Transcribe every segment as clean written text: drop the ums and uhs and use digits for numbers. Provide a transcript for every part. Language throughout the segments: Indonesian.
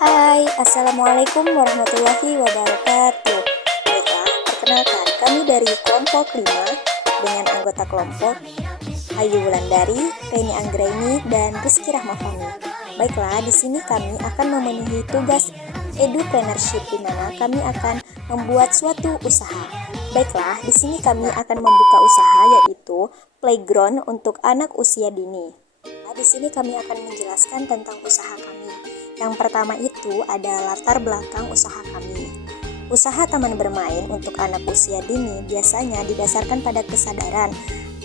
Hai, Assalamualaikum warahmatullahi wabarakatuh. Baiklah, perkenalkan kami dari kelompok 5 dengan anggota kelompok Ayu Wulandari, Reni Anggraini, dan Rizky Rahmafani. Baiklah, di sini kami akan memenuhi tugas edupreneurship di mana kami akan membuat suatu usaha. Baiklah, di sini kami akan membuka usaha yaitu playground untuk anak usia dini. Nah, di sini kami akan menjelaskan tentang usaha kami. Yang pertama itu ada latar belakang usaha kami. Usaha taman bermain untuk anak usia dini biasanya didasarkan pada kesadaran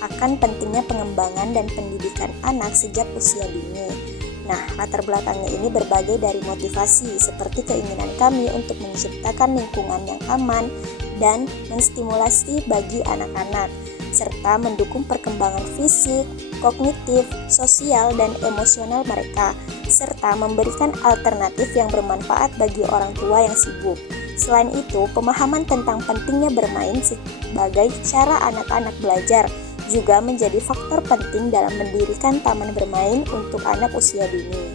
akan pentingnya pengembangan dan pendidikan anak sejak usia dini. Nah, latar belakangnya ini berbagai dari motivasi seperti keinginan kami untuk menciptakan lingkungan yang aman dan menstimulasi bagi anak-anak, serta mendukung perkembangan fisik, kognitif, sosial, dan emosional mereka, serta memberikan alternatif yang bermanfaat bagi orang tua yang sibuk. Selain itu, pemahaman tentang pentingnya bermain sebagai cara anak-anak belajar juga menjadi faktor penting dalam mendirikan taman bermain untuk anak usia dini.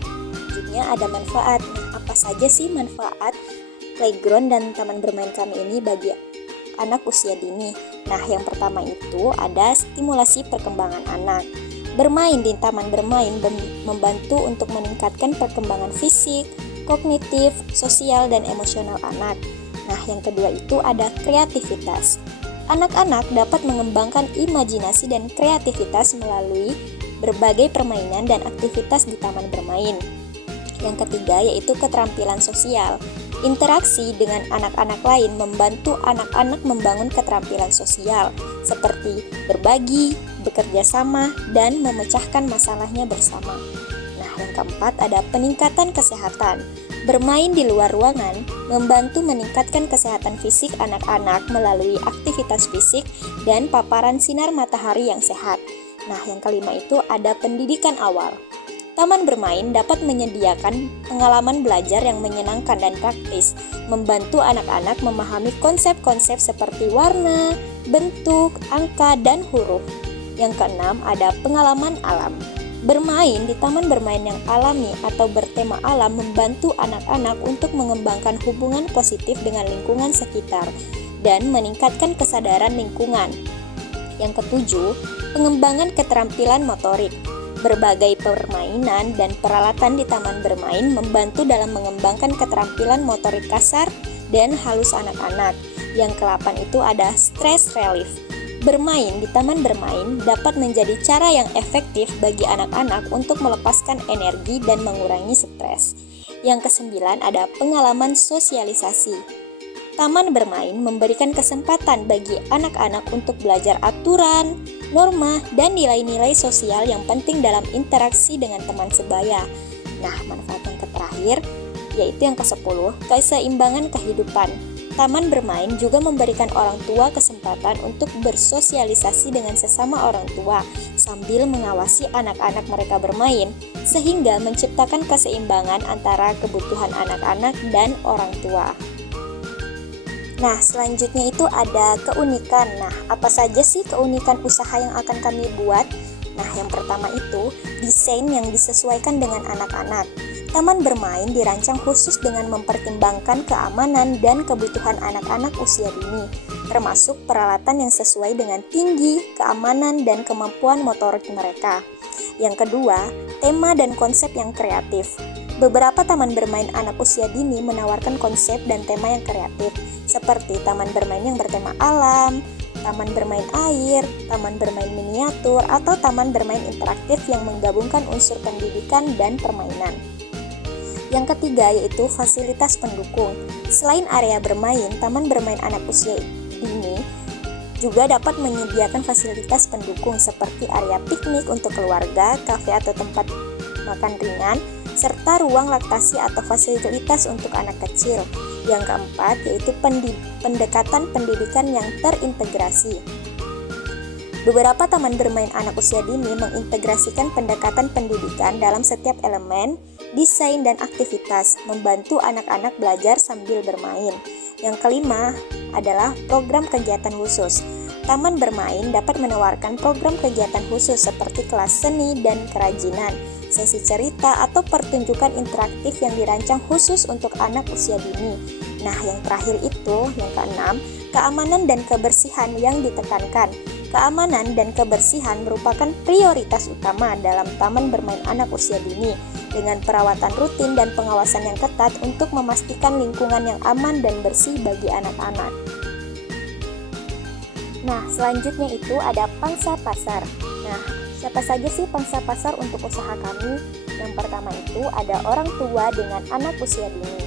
Selanjutnya ada manfaat. Nah, apa saja sih manfaat playground dan taman bermain kami ini bagi anak usia dini? Nah, yang pertama itu ada stimulasi perkembangan anak. Bermain di taman bermain membantu untuk meningkatkan perkembangan fisik, kognitif, sosial, dan emosional anak. Nah, yang kedua itu ada kreativitas. Anak-anak dapat mengembangkan imajinasi dan kreativitas melalui berbagai permainan dan aktivitas di taman bermain. Yang ketiga yaitu keterampilan sosial. Interaksi dengan anak-anak lain membantu anak-anak membangun keterampilan sosial seperti berbagi, bekerja sama, dan memecahkan masalahnya bersama. Nah, yang keempat ada peningkatan kesehatan. Bermain di luar ruangan membantu meningkatkan kesehatan fisik anak-anak melalui aktivitas fisik dan paparan sinar matahari yang sehat. Nah, yang kelima itu ada pendidikan awal. Taman bermain dapat menyediakan pengalaman belajar yang menyenangkan dan praktis, membantu anak-anak memahami konsep-konsep seperti warna, bentuk, angka, dan huruf. Yang keenam ada pengalaman alam. Bermain di taman bermain yang alami atau bertema alam membantu anak-anak untuk mengembangkan hubungan positif dengan lingkungan sekitar dan meningkatkan kesadaran lingkungan. Yang ketujuh, pengembangan keterampilan motorik. Berbagai permainan dan peralatan di taman bermain membantu dalam mengembangkan keterampilan motorik kasar dan halus anak-anak. Yang ke-8 itu ada stress relief. Bermain di taman bermain dapat menjadi cara yang efektif bagi anak-anak untuk melepaskan energi dan mengurangi stres. Yang ke-9 ada pengalaman sosialisasi. Taman bermain memberikan kesempatan bagi anak-anak untuk belajar aturan, norma, dan nilai-nilai sosial yang penting dalam interaksi dengan teman sebaya. Nah, manfaat yang terakhir yaitu yang ke-10, keseimbangan kehidupan. Taman bermain juga memberikan orang tua kesempatan untuk bersosialisasi dengan sesama orang tua sambil mengawasi anak-anak mereka bermain, sehingga menciptakan keseimbangan antara kebutuhan anak-anak dan orang tua. Nah, selanjutnya itu ada keunikan. Nah, apa saja sih keunikan usaha yang akan kami buat? Nah, yang pertama itu desain yang disesuaikan dengan anak-anak. Taman bermain dirancang khusus dengan mempertimbangkan keamanan dan kebutuhan anak-anak usia dini, termasuk peralatan yang sesuai dengan tinggi, keamanan, dan kemampuan motorik mereka. Yang kedua, tema dan konsep yang kreatif. Beberapa taman bermain anak usia dini menawarkan konsep dan tema yang kreatif, seperti taman bermain yang bertema alam, taman bermain air, taman bermain miniatur, atau taman bermain interaktif yang menggabungkan unsur pendidikan dan permainan. Yang ketiga yaitu fasilitas pendukung. Selain area bermain, taman bermain anak usia dini juga dapat menyediakan fasilitas pendukung seperti area piknik untuk keluarga, kafe atau tempat makan ringan, serta ruang laktasi atau fasilitas untuk anak kecil. Yang keempat yaitu pendekatan pendidikan yang terintegrasi. Beberapa taman bermain anak usia dini mengintegrasikan pendekatan pendidikan dalam setiap elemen, desain, dan aktivitas, membantu anak-anak belajar sambil bermain. Yang kelima adalah program kegiatan khusus. Taman bermain dapat menawarkan program kegiatan khusus seperti kelas seni dan kerajinan, sesi cerita, atau pertunjukan interaktif yang dirancang khusus untuk anak usia dini. Nah, yang terakhir itu, yang keenam, keamanan dan kebersihan yang ditekankan. Keamanan dan kebersihan merupakan prioritas utama dalam taman bermain anak usia dini, dengan perawatan rutin dan pengawasan yang ketat untuk memastikan lingkungan yang aman dan bersih bagi anak-anak. Nah, selanjutnya itu ada pangsa pasar. Nah, siapa saja sih pangsa pasar untuk usaha kami? Yang pertama itu ada orang tua dengan anak usia dini.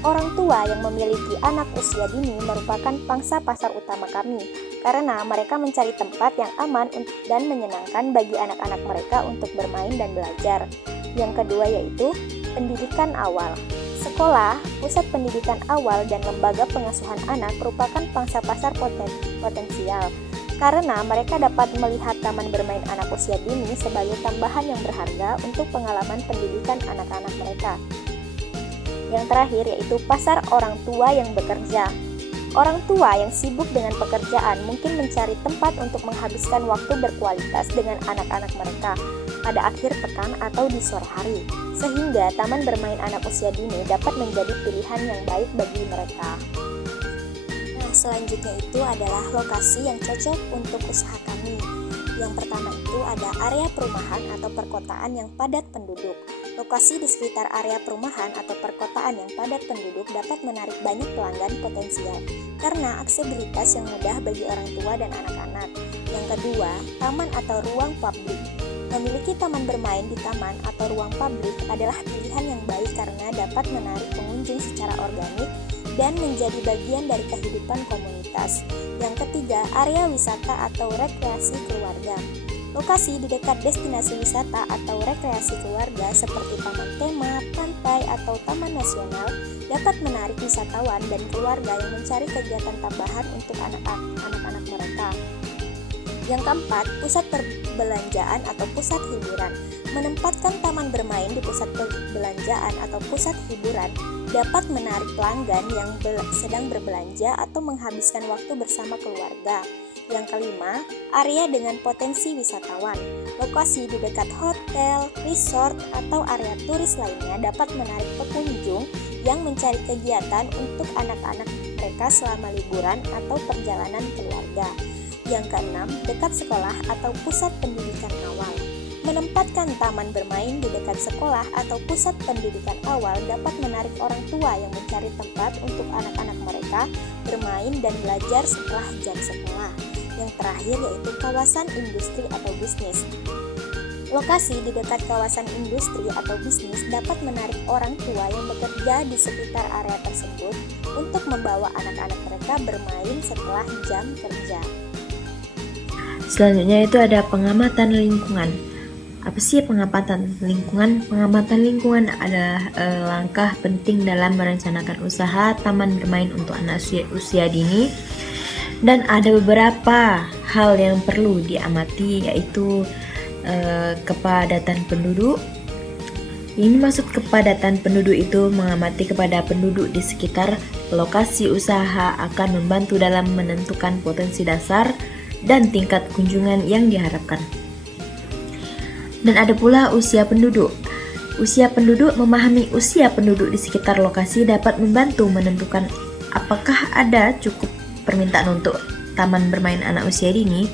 Orang tua yang memiliki anak usia dini merupakan pangsa pasar utama kami, karena mereka mencari tempat yang aman dan menyenangkan bagi anak-anak mereka untuk bermain dan belajar. Yang kedua yaitu pendidikan awal. Sekolah, pusat pendidikan awal, dan lembaga pengasuhan anak merupakan pangsa pasar potensial, karena mereka dapat melihat taman bermain anak usia dini sebagai tambahan yang berharga untuk pengalaman pendidikan anak-anak mereka. Yang terakhir yaitu pasar orang tua yang bekerja. Orang tua yang sibuk dengan pekerjaan mungkin mencari tempat untuk menghabiskan waktu berkualitas dengan anak-anak mereka pada akhir pekan atau di sore hari, sehingga taman bermain anak usia dini dapat menjadi pilihan yang baik bagi mereka. Nah, selanjutnya itu adalah lokasi yang cocok untuk usaha kami. Yang pertama itu ada area perumahan atau perkotaan yang padat penduduk. Lokasi di sekitar area perumahan atau perkotaan yang padat penduduk dapat menarik banyak pelanggan potensial karena aksesibilitas yang mudah bagi orang tua dan anak-anak. Yang kedua, taman atau ruang publik. Memiliki taman bermain di taman atau ruang publik adalah pilihan yang baik karena dapat menarik pengunjung secara organik dan menjadi bagian dari kehidupan komunitas. Yang ketiga, area wisata atau rekreasi keluarga. Lokasi di dekat destinasi wisata atau rekreasi keluarga seperti taman tema, pantai, atau taman nasional dapat menarik wisatawan dan keluarga yang mencari kegiatan tambahan untuk anak-anak mereka. Yang keempat, pusat perbelanjaan atau pusat hiburan. Menempatkan taman bermain di pusat perbelanjaan atau pusat hiburan dapat menarik pelanggan yang sedang berbelanja atau menghabiskan waktu bersama keluarga. Yang kelima, area dengan potensi wisatawan. Lokasi di dekat hotel, resort, atau area turis lainnya dapat menarik pengunjung yang mencari kegiatan untuk anak-anak mereka selama liburan atau perjalanan keluarga. Yang keenam, dekat sekolah atau pusat pendidikan awal. Menempatkan taman bermain di dekat sekolah atau pusat pendidikan awal dapat menarik orang tua yang mencari tempat untuk anak-anak mereka bermain dan belajar setelah jam sekolah. Yang terakhir yaitu kawasan industri atau bisnis. Lokasi di dekat kawasan industri atau bisnis dapat menarik orang tua yang bekerja di sekitar area tersebut untuk membawa anak-anak mereka bermain setelah jam kerja. Selanjutnya itu ada pengamatan lingkungan. Apa sih pengamatan lingkungan? Pengamatan lingkungan adalah langkah penting dalam merencanakan usaha taman bermain untuk anak usia dini. Dan ada beberapa hal yang perlu diamati, yaitu kepadatan penduduk. Ini maksud kepadatan penduduk itu mengamati kepada penduduk di sekitar lokasi usaha akan membantu dalam menentukan potensi dasar dan tingkat kunjungan yang diharapkan. Dan ada pula usia penduduk. Usia penduduk, memahami usia penduduk di sekitar lokasi dapat membantu menentukan apakah ada cukup permintaan untuk taman bermain anak usia dini.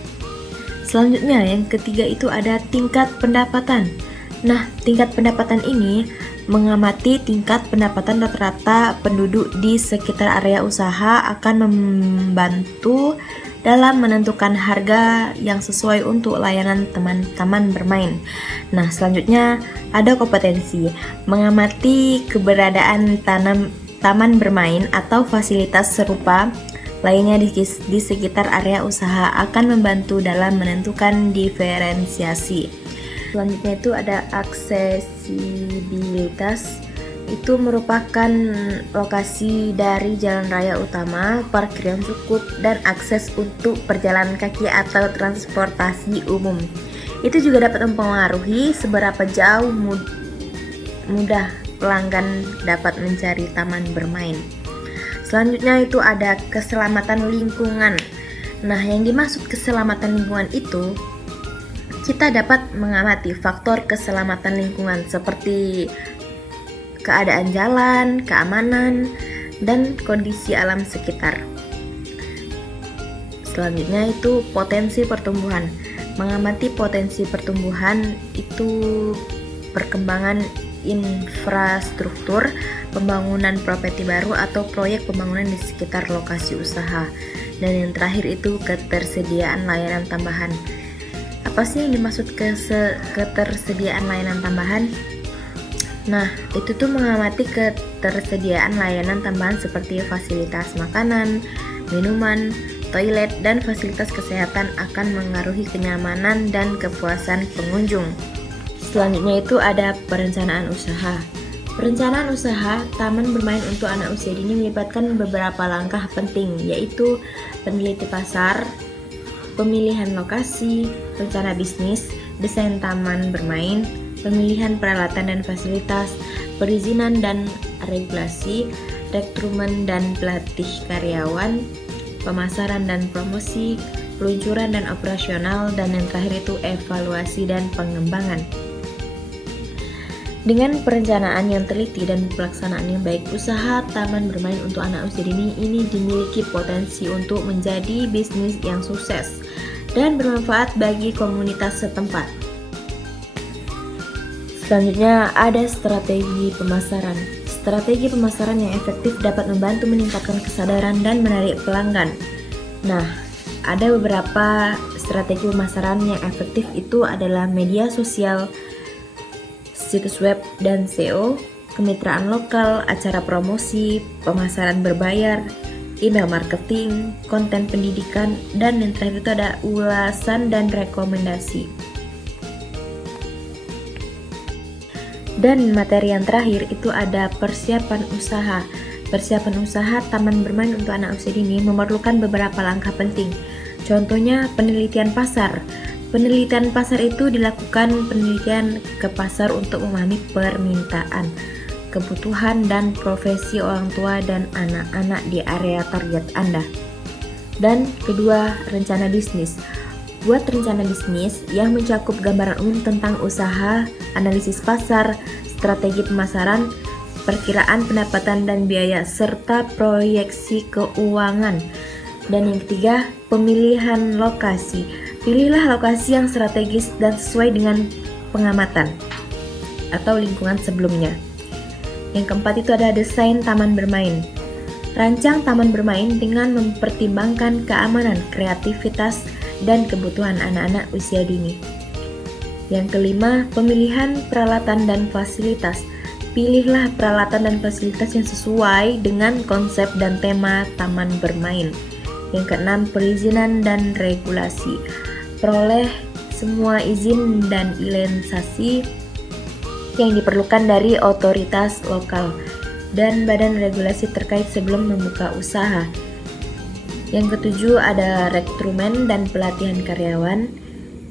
Selanjutnya yang ketiga itu ada tingkat pendapatan. Nah, tingkat pendapatan ini mengamati tingkat pendapatan rata-rata penduduk di sekitar area usaha akan membantu dalam menentukan harga yang sesuai untuk layanan taman bermain. Nah, selanjutnya ada kompetensi. Mengamati keberadaan taman bermain atau fasilitas serupa lainnya di sekitar area usaha akan membantu dalam menentukan diferensiasi. Selanjutnya itu ada aksesibilitas. Itu merupakan lokasi dari jalan raya utama, parkir yang cukup, dan akses untuk perjalanan kaki atau transportasi umum. Itu juga dapat mempengaruhi seberapa jauh mudah pelanggan dapat mencari taman bermain. Selanjutnya itu ada keselamatan lingkungan. Nah, yang dimaksud keselamatan lingkungan itu kita dapat mengamati faktor keselamatan lingkungan seperti keadaan jalan, keamanan, dan kondisi alam sekitar. Selanjutnya itu potensi pertumbuhan. Mengamati potensi pertumbuhan itu perkembangan infrastruktur, pembangunan properti baru atau proyek pembangunan di sekitar lokasi usaha. Dan yang terakhir itu ketersediaan layanan tambahan. Apa sih yang dimaksud ketersediaan layanan tambahan? Nah, itu tuh mengamati ketersediaan layanan tambahan seperti fasilitas makanan, minuman, toilet, dan fasilitas kesehatan akan mengaruhi kenyamanan dan kepuasan pengunjung. Selanjutnya itu ada perencanaan usaha. Perencanaan usaha taman bermain untuk anak usia dini melibatkan beberapa langkah penting, yaitu peneliti pasar, pemilihan lokasi, rencana bisnis, desain taman bermain, pemilihan peralatan dan fasilitas, perizinan dan regulasi, rekrutmen dan pelatih karyawan, pemasaran dan promosi, peluncuran dan operasional, dan yang terakhir itu evaluasi dan pengembangan. Dengan perencanaan yang teliti dan pelaksanaan yang baik, usaha taman bermain untuk anak usia dini ini dimiliki potensi untuk menjadi bisnis yang sukses dan bermanfaat bagi komunitas setempat. Selanjutnya ada strategi pemasaran. Strategi pemasaran yang efektif dapat membantu meningkatkan kesadaran dan menarik pelanggan. Nah, ada beberapa strategi pemasaran yang efektif itu adalah media sosial, situs web dan SEO, kemitraan lokal, acara promosi, pemasaran berbayar, email marketing, konten pendidikan, dan yang terakhir itu ada ulasan dan rekomendasi. Dan materi yang terakhir itu ada persiapan usaha. Persiapan usaha taman bermain untuk anak usia dini memerlukan beberapa langkah penting. Contohnya penelitian pasar. Penelitian pasar itu dilakukan penelitian ke pasar untuk memahami permintaan, kebutuhan, dan profesi orang tua dan anak-anak di area target Anda. Dan kedua, rencana bisnis. Buat rencana bisnis yang mencakup gambaran umum tentang usaha, analisis pasar, strategi pemasaran, perkiraan pendapatan dan biaya, serta proyeksi keuangan. Dan yang ketiga, pemilihan lokasi. Pilihlah lokasi yang strategis dan sesuai dengan pengamatan atau lingkungan sebelumnya. Yang keempat itu ada desain taman bermain. Rancang taman bermain dengan mempertimbangkan keamanan, kreativitas, dan kebutuhan anak-anak usia dini. Yang kelima, pemilihan peralatan dan fasilitas. Pilihlah peralatan dan fasilitas yang sesuai dengan konsep dan tema taman bermain. Yang keenam, perizinan dan regulasi. Peroleh semua izin dan lisensi yang diperlukan dari otoritas lokal dan badan regulasi terkait sebelum membuka usaha. Yang ketujuh ada rekrutmen dan pelatihan karyawan.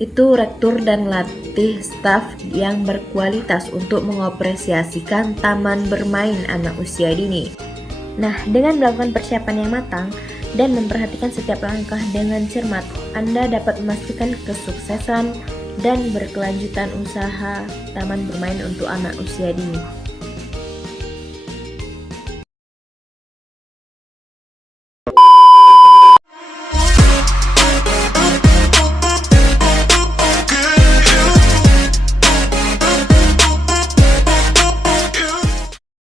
Itu rektur dan latih staf yang berkualitas untuk mengapresiasikan taman bermain anak usia dini. Nah, dengan melakukan persiapan yang matang dan memperhatikan setiap langkah dengan cermat, Anda dapat memastikan kesuksesan dan berkelanjutan usaha taman bermain untuk anak usia dini.